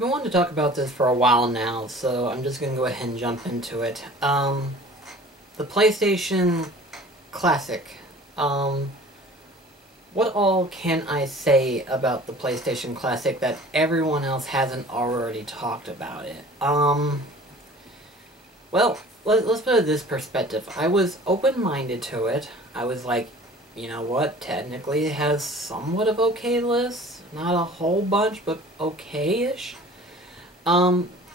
I've been wanting to talk about this for a while now, so I'm just going to go ahead and jump into it. The PlayStation Classic. What all can I say about the PlayStation Classic that everyone else hasn't already talked about it? Well, let's put it this perspective. I was open-minded to it. I was like, you know what, technically it has somewhat of okay lists. Not a whole bunch, but okay-ish.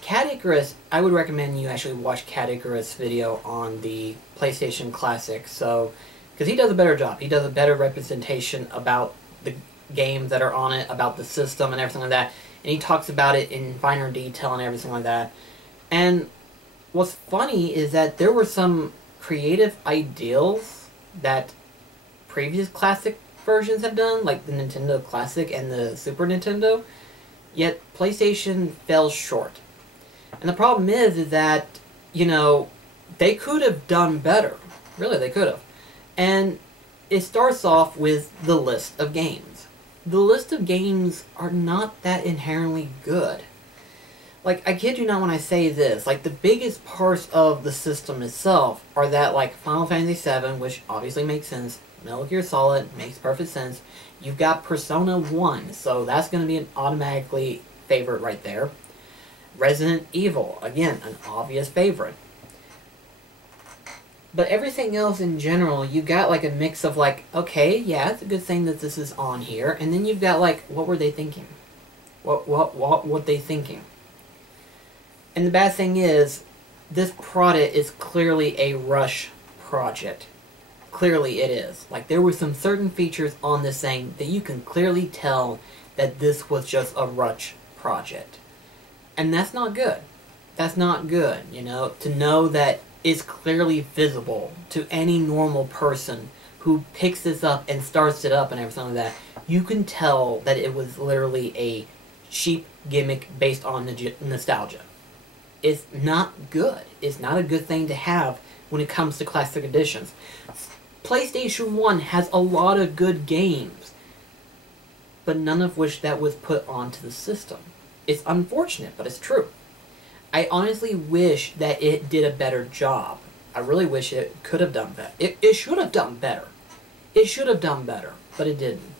Categories, I would recommend you actually watch Categories' video on the PlayStation Classic, so, because he does a better job. He does a better representation about the games that are on it, about the system and everything like that, and he talks about it in finer detail and everything like that. And what's funny is that there were some creative ideals that previous Classic versions have done, like the Nintendo Classic and the Super Nintendo, yet PlayStation fell short. And the problem is that, you know, they could have done better. Really, they could have. And it starts off with the list of games. The list of games are not that inherently good. Like, I kid you not when I say this, like, the biggest parts of the system itself are that, like, Final Fantasy VII, which obviously makes sense, Metal Gear Solid makes perfect sense, you've got Persona 1, so that's going to be an automatically favorite right there. Resident Evil, again, an obvious favorite. But everything else in general, you've got like a mix of like, okay, yeah, it's a good thing that this is on here, and then you've got like, what were they thinking? What were they thinking? And the bad thing is, this product is clearly a rush project. Clearly it is. Like, there were some certain features on this thing that you can clearly tell that this was just a rush project. And that's not good. That's not good, you know, to know that it's clearly visible to any normal person who picks this up and starts it up and everything like that. You can tell that it was literally a cheap gimmick based on nostalgia. It's not good. It's not a good thing to have when it comes to classic editions. PlayStation 1 has a lot of good games, but none of which that was put onto the system. It's unfortunate, but it's true. I honestly wish that it did a better job. I really wish it could have done better. It should have done better. It should have done better, but it didn't.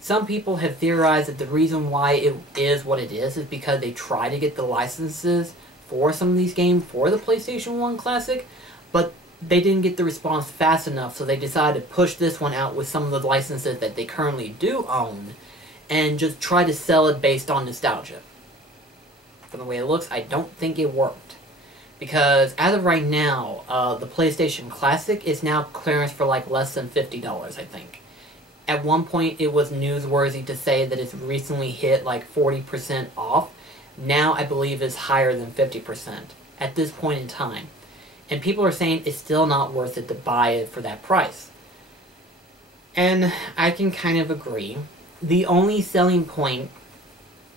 Some people have theorized that the reason why it is what it is because they try to get the licenses for some of these games for the PlayStation 1 Classic, but they didn't get the response fast enough, so they decided to push this one out with some of the licenses that they currently do own, and just try to sell it based on nostalgia. From the way it looks, I don't think it worked. Because as of right now, the PlayStation Classic is now clearance for like less than $50, I think. At one point, it was newsworthy to say that it's recently hit like 40% off. Now, I believe it's higher than 50% at this point in time. And people are saying it's still not worth it to buy it for that price. And I can kind of agree. The only selling point,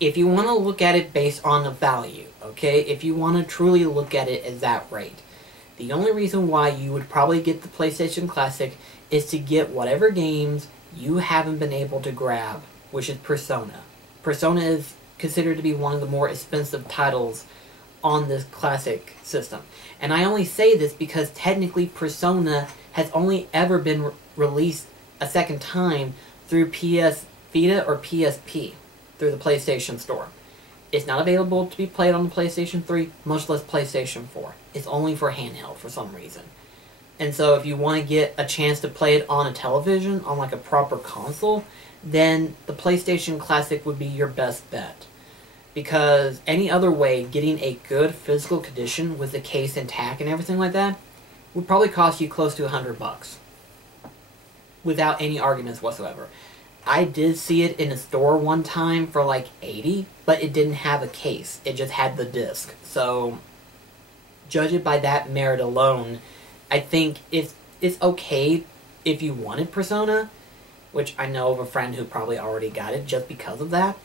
if you want to look at it based on the value, okay? If you want to truly look at it at that rate, the only reason why you would probably get the PlayStation Classic is to get whatever games you haven't been able to grab, which is Persona. Persona is considered to be one of the more expensive titles on this Classic system. And I only say this because technically Persona has only ever been released a second time through PS Vita or PSP, through the PlayStation Store. It's not available to be played on the PlayStation 3, much less PlayStation 4. It's only for handheld for some reason. And so if you want to get a chance to play it on a television, on like a proper console, then the PlayStation Classic would be your best bet. Because any other way, getting a good physical condition with the case intact and everything like that would probably cost you close to $100. Without any arguments whatsoever. I did see it in a store one time for like $80, but it didn't have a case. It just had the disc. So, judge it by that merit alone. I think it's okay if you wanted Persona, which I know of a friend who probably already got it just because of that.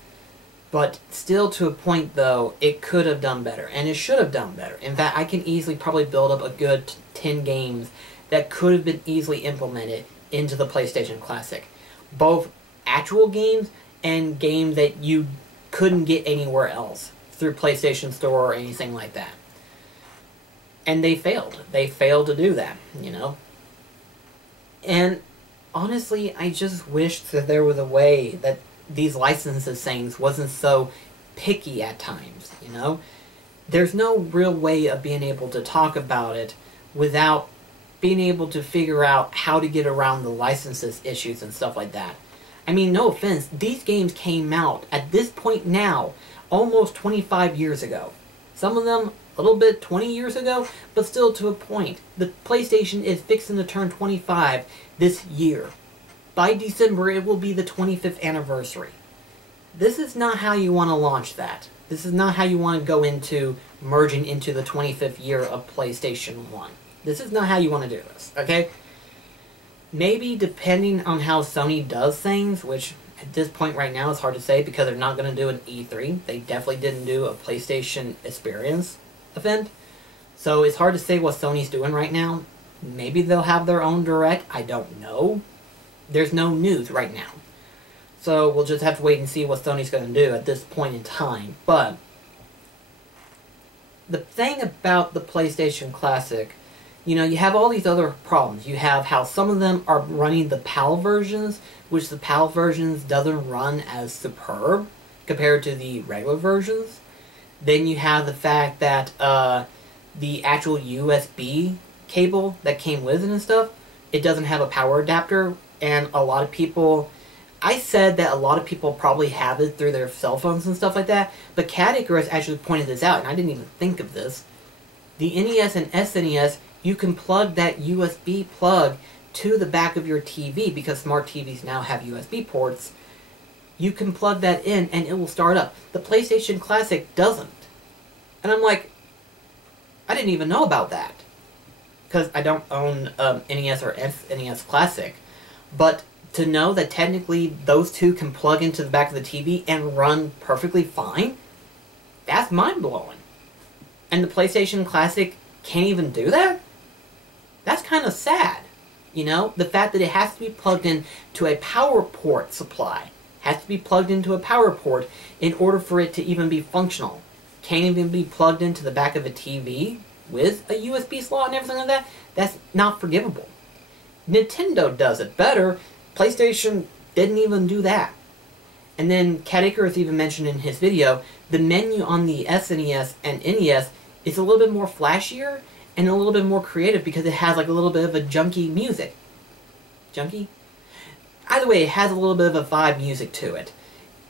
But still, to a point, though, it could have done better, and it should have done better. In fact, I can easily probably build up a good 10 games that could have been easily implemented into the PlayStation Classic. Both actual games and games that you couldn't get anywhere else through PlayStation Store or anything like that. And they failed. They failed to do that, you know? And honestly, I just wish that there was a way that these licenses things wasn't so picky at times, you know? There's no real way of being able to talk about it without being able to figure out how to get around the licenses issues and stuff like that. I mean, no offense, these games came out at this point now almost 25 years ago. Some of them a little bit 20 years ago, but still to a point. The PlayStation is fixing to turn 25 this year. By December, it will be the 25th anniversary. This is not how you want to launch that. This is not how you want to go into merging into the 25th year of PlayStation 1. This is not how you want to do this, okay? Maybe depending on how Sony does things, which at this point right now is hard to say because they're not going to do an E3. They definitely didn't do a PlayStation Experience event. So it's hard to say what Sony's doing right now. Maybe they'll have their own Direct. I don't know. There's no news right now. So we'll just have to wait and see what Sony's going to do at this point in time. But the thing about the PlayStation Classic, you know, you have all these other problems. You have how some of them are running the PAL versions, which the PAL versions doesn't run as superb compared to the regular versions. Then you have the fact that the actual USB cable that came with it and stuff, it doesn't have a power adapter, and a lot of people, I said that a lot of people probably have it through their cell phones and stuff like that, but Cat Icarus actually pointed this out, and I didn't even think of this. The NES and SNES, you can plug that USB plug to the back of your TV, because smart TVs now have USB ports. You can plug that in and it will start up. The PlayStation Classic doesn't. And I'm like, I didn't even know about that. Because I don't own NES or SNES Classic. But to know that technically those two can plug into the back of the TV and run perfectly fine, that's mind-blowing. And the PlayStation Classic can't even do that? That's kind of sad. You know, the fact that it has to be plugged in to a power port supply. Has to be plugged into a power port in order for it to even be functional. Can't even be plugged into the back of a TV with a USB slot and everything like that. That's not forgivable. Nintendo does it better. PlayStation didn't even do that. And then Cat Icarus even mentioned in his video, the menu on the SNES and NES is a little bit more flashier and a little bit more creative because it has like a little bit of a junky music. Junky? Either way, it has a little bit of a vibe music to it.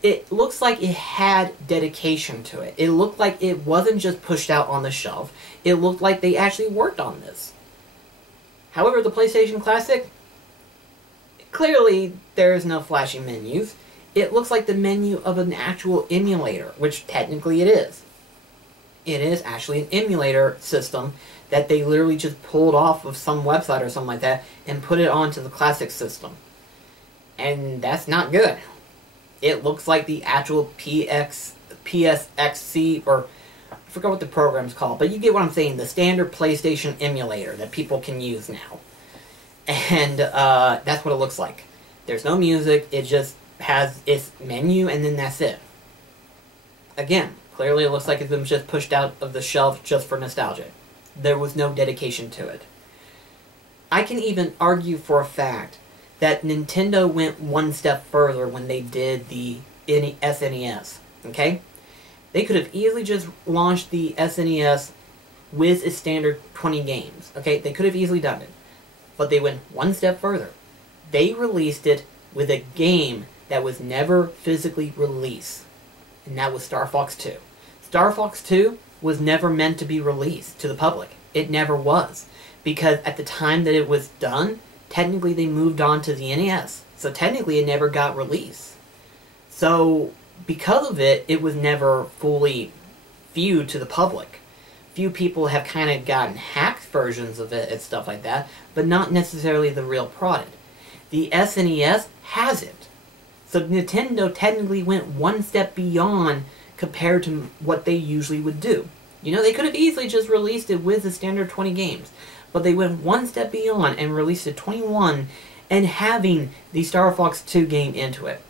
It looks like it had dedication to it. It looked like it wasn't just pushed out on the shelf. It looked like they actually worked on this. However, the PlayStation Classic, clearly there's no flashy menus. It looks like the menu of an actual emulator, which technically it is. It is actually an emulator system that they literally just pulled off of some website or something like that and put it onto the Classic system. And that's not good. It looks like the actual PSXC, or I forgot what the program's called, but you get what I'm saying, the standard PlayStation emulator that people can use now. And that's what it looks like. There's no music, it just has its menu and then that's it. Again, clearly it looks like it's been just pushed out of the shelf just for nostalgia. There was no dedication to it. I can even argue for a fact that Nintendo went one step further when they did the SNES, okay? They could have easily just launched the SNES with its standard 20 games, okay? They could have easily done it. But they went one step further. They released it with a game that was never physically released, and that was Star Fox 2. Star Fox 2 was never meant to be released to the public. It never was. Because at the time that it was done, technically they moved on to the NES. So technically it never got released. So because of it, it was never fully viewed to the public. Few people have kind of gotten hacked versions of it and stuff like that, but not necessarily the real product. The SNES has it. So Nintendo technically went one step beyond compared to what they usually would do. You know, they could have easily just released it with the standard 20 games, but they went one step beyond and released it 21 and having the Star Fox 2 game into it.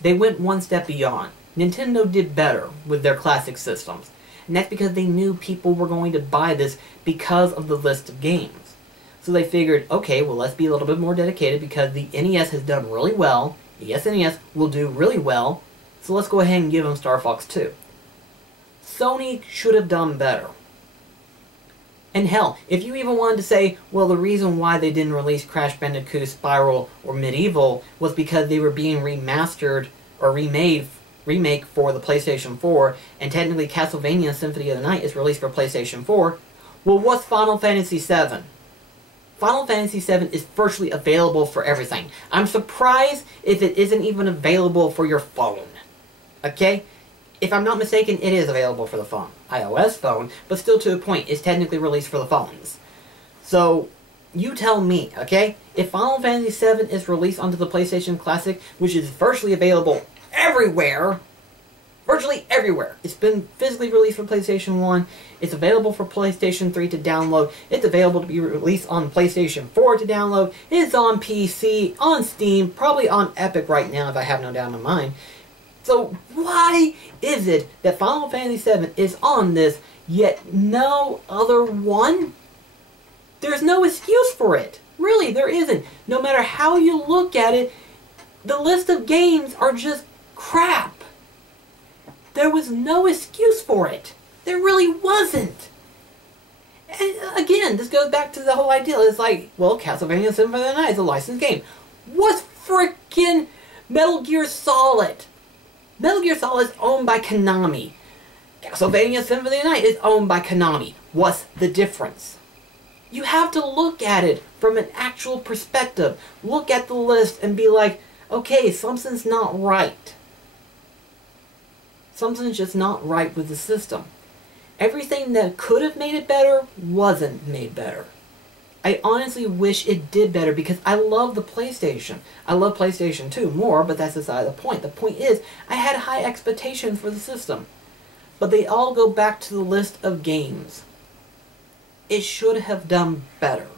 They went one step beyond. Nintendo did better with their classic systems. And that's because they knew people were going to buy this because of the list of games. So they figured, okay, well, let's be a little bit more dedicated because the NES has done really well. The SNES will do really well. So let's go ahead and give them Star Fox 2. Sony should have done better. And hell, if you even wanted to say, well, the reason why they didn't release Crash Bandicoot, Spiral, or Medieval was because they were being remastered or remake for the PlayStation 4, and technically Castlevania Symphony of the Night is released for PlayStation 4, well, what's Final Fantasy VII? Final Fantasy VII is virtually available for everything. I'm surprised if it isn't even available for your phone. Okay? If I'm not mistaken, it is available for the phone. iOS phone, but still to a point, it's technically released for the phones. So, you tell me, okay? If Final Fantasy VII is released onto the PlayStation Classic, which is virtually available everywhere, virtually everywhere. It's been physically released for PlayStation 1, it's available for PlayStation 3 to download, it's available to be released on PlayStation 4 to download, it's on PC, on Steam, probably on Epic right now if I have no doubt in my mind. So why is it that Final Fantasy VII is on this, yet no other one? There's no excuse for it. Really, there isn't. No matter how you look at it, the list of games are just crap. There was no excuse for it. There really wasn't. And again, this goes back to the whole idea. It's like, well, Castlevania Symphony of the Night is a licensed game. What's frickin' Metal Gear Solid? Metal Gear Solid is owned by Konami. Castlevania Symphony of the Night is owned by Konami. What's the difference? You have to look at it from an actual perspective. Look at the list and be like, okay, something's not right. Something's just not right with the system. Everything that could have made it better wasn't made better. I honestly wish it did better because I love the PlayStation. I love PlayStation 2 more, but that's beside the point. The point is, I had high expectations for the system. But they all go back to the list of games. It should have done better.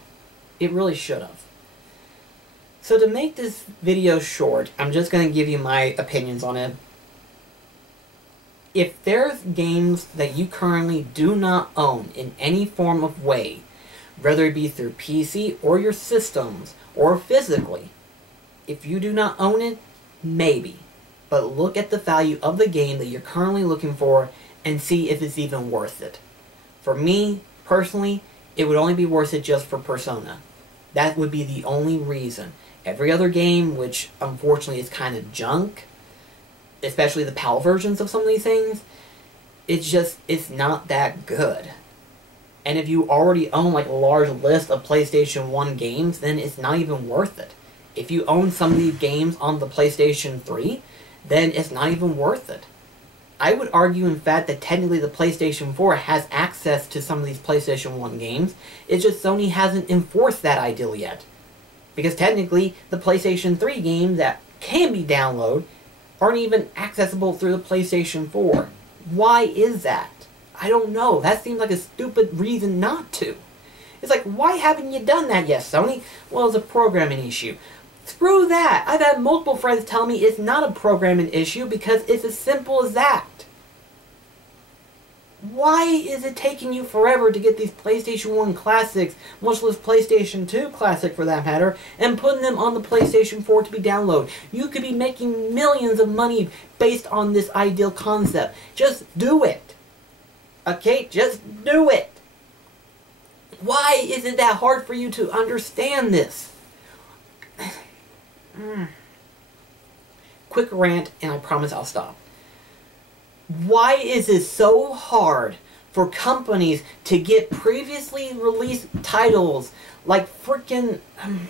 It really should have. So to make this video short, I'm just going to give you my opinions on it. If there's games that you currently do not own in any form of way, whether it be through PC or your systems, or physically, if you do not own it, maybe. But look at the value of the game that you're currently looking for and see if it's even worth it. For me, personally, it would only be worth it just for Persona. That would be the only reason. Every other game, which unfortunately is kind of junk, especially the PAL versions of some of these things, it's not that good. And if you already own like a large list of PlayStation 1 games, then it's not even worth it. If you own some of these games on the PlayStation 3, then it's not even worth it. I would argue, in fact, that technically the PlayStation 4 has access to some of these PlayStation 1 games. It's just Sony hasn't enforced that ideal yet. Because technically, the PlayStation 3 games that can be downloaded aren't even accessible through the PlayStation 4. Why is that? I don't know. That seems like a stupid reason not to. It's like, why haven't you done that yet, Sony? Well, it's a programming issue. Screw that! I've had multiple friends tell me it's not a programming issue because it's as simple as that. Why is it taking you forever to get these PlayStation 1 classics, much less PlayStation 2 classic for that matter, and putting them on the PlayStation 4 to be downloaded? You could be making millions of money based on this ideal concept. Just do it. Okay? Just do it. Why is it that hard for you to understand this? Quick rant, and I promise I'll stop. Why is it so hard for companies to get previously released titles like frickin',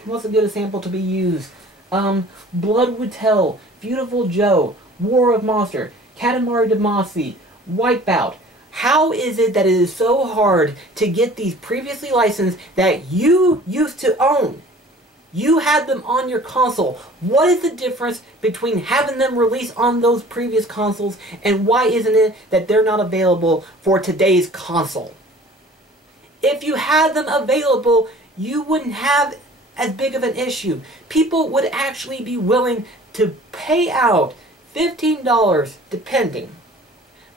what's a good example to be used? Blood Would Tell, Beautiful Joe, War of Monster, Katamari Damacy, Wipeout. How is it that it is so hard to get these previously licensed that you used to own? You had them on your console. What is the difference between having them released on those previous consoles and why isn't it that they're not available for today's console? If you had them available, you wouldn't have as big of an issue. People would actually be willing to pay out $15 depending.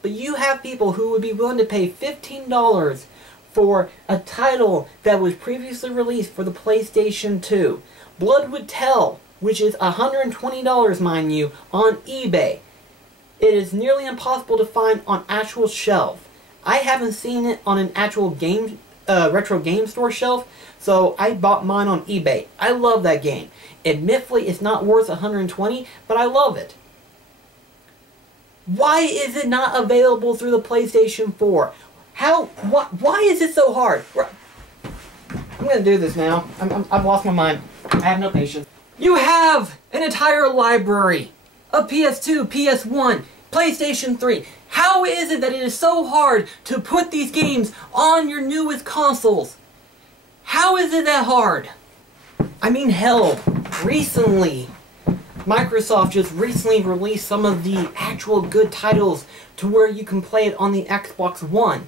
But you have people who would be willing to pay $15 for a title that was previously released for the PlayStation 2. Blood Would Tell, which is $120, mind you, on eBay. It is nearly impossible to find on actual shelf. I haven't seen it on an actual retro game store shelf, so I bought mine on eBay. I love that game. Admittedly, it's not worth $120, but I love it. Why is it not available through the PlayStation 4? Why is it so hard? I'm gonna do this now. I've lost my mind. I have no patience. You have an entire library of PS2, PS1, PlayStation 3. How is it that it is so hard to put these games on your newest consoles? How is it that hard? I mean, hell, recently, Microsoft just recently released some of the actual good titles to where you can play it on the Xbox One.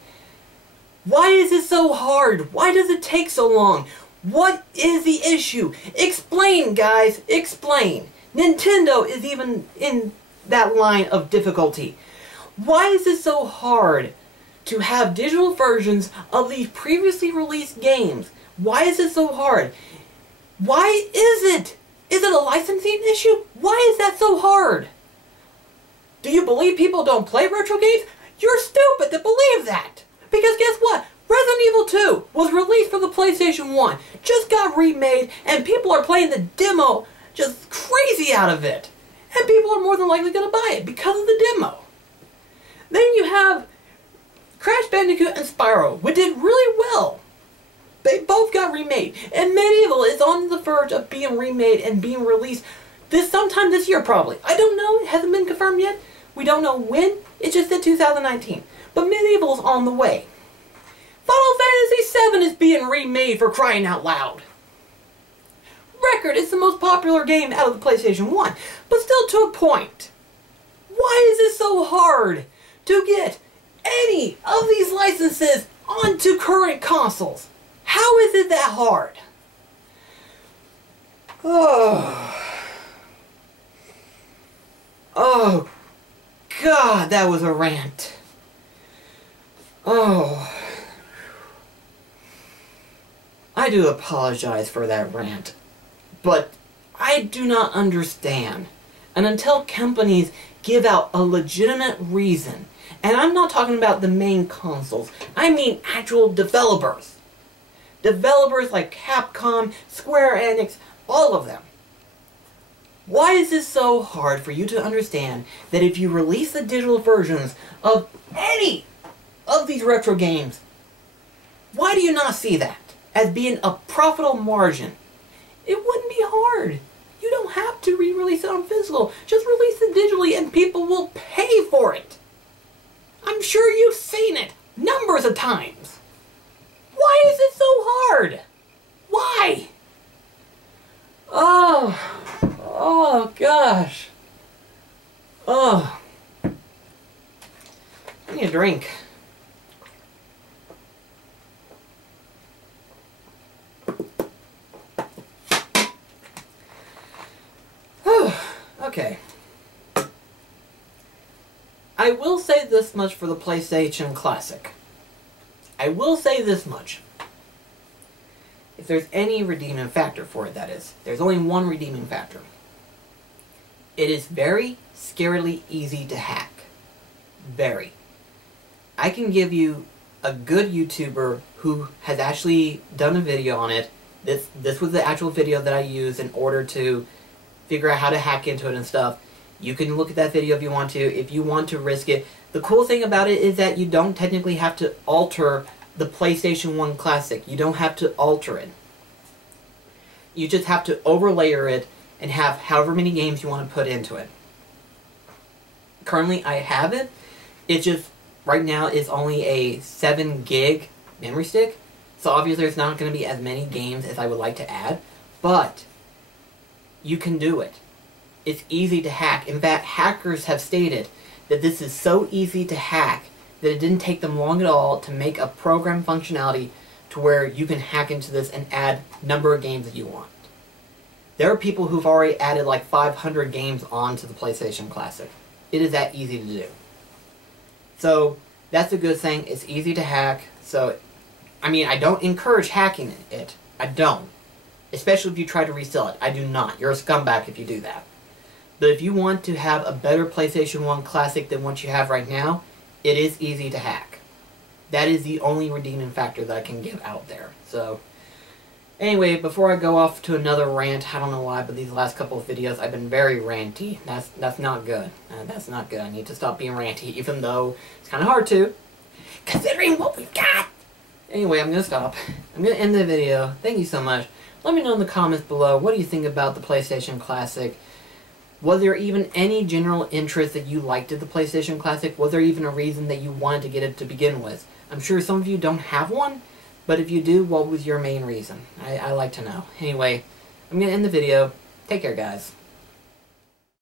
Why is it so hard? Why does it take so long? What is the issue? Explain, guys, explain. Nintendo is even in that line of difficulty. Why is it so hard to have digital versions of these previously released games? Why is it so hard? Why is it? Is it a licensing issue? Why is that so hard? Do you believe people don't play retro games? You're stupid to believe that. Because guess what? Resident Evil 2 was released for the PlayStation 1, just got remade, and people are playing the demo just crazy out of it. And people are more than likely going to buy it because of the demo. Then you have Crash Bandicoot and Spyro, which did really well. They both got remade, and Medieval is on the verge of being remade and being released sometime this year probably. I don't know, it hasn't been confirmed yet. We don't know when, it just said 2019. But Medieval is on the way. Final Fantasy VII is being remade, for crying out loud. Record is the most popular game out of the PlayStation 1, but still to a point. Why is it so hard to get any of these licenses onto current consoles? How is it that hard? Oh, God, that was a rant. Oh, I do apologize for that rant, but I do not understand. And until companies give out a legitimate reason, and I'm not talking about the main consoles, I mean actual developers. Developers like Capcom, Square Enix, all of them. Why is it so hard for you to understand that if you release the digital versions of any of these retro games, why do you not see that as being a profitable margin? It wouldn't be hard. You don't have to re-release it on physical. Just release it digitally and people will pay for it. I'm sure you've seen it numbers of times. Why is it so hard? Why? Oh gosh. Oh. I need a drink. Okay. I will say this much for the PlayStation Classic. I will say this much. If there's any redeeming factor for it, that is. There's only one redeeming factor. It is very scarily easy to hack. Very. I can give you a good YouTuber who has actually done a video on it. This was the actual video that I used in order to figure out how to hack into it and stuff. You can look at that video if you want to, if you want to risk it. The cool thing about it is that you don't technically have to alter the PlayStation 1 Classic. You don't have to alter it. You just have to overlayer it and have however many games you want to put into it. Currently, I have it. It just, right now, is only a 7 gig memory stick. So obviously there's not going to be as many games as I would like to add. But you can do it. It's easy to hack. In fact, hackers have stated that this is so easy to hack that it didn't take them long at all to make a program functionality to where you can hack into this and add number of games that you want. There are people who've already added like 500 games onto the PlayStation Classic. It is that easy to do. So, that's a good thing. It's easy to hack. So, I mean, I don't encourage hacking it. I don't. Especially if you try to resell it. I do not. You're a scumbag if you do that. But if you want to have a better PlayStation 1 Classic than what you have right now, it is easy to hack. That is the only redeeming factor that I can give out there. So, anyway, before I go off to another rant, I don't know why, but these last couple of videos I've been very ranty. That's not good. That's not good. I need to stop being ranty, even though it's kind of hard to, considering what we've got. Anyway, I'm going to stop. I'm going to end the video. Thank you so much. Let me know in the comments below, what do you think about the PlayStation Classic? Was there even any general interest that you liked in the PlayStation Classic? Was there even a reason that you wanted to get it to begin with? I'm sure some of you don't have one, but if you do, what was your main reason? I like to know. Anyway, I'm going to end the video. Take care, guys.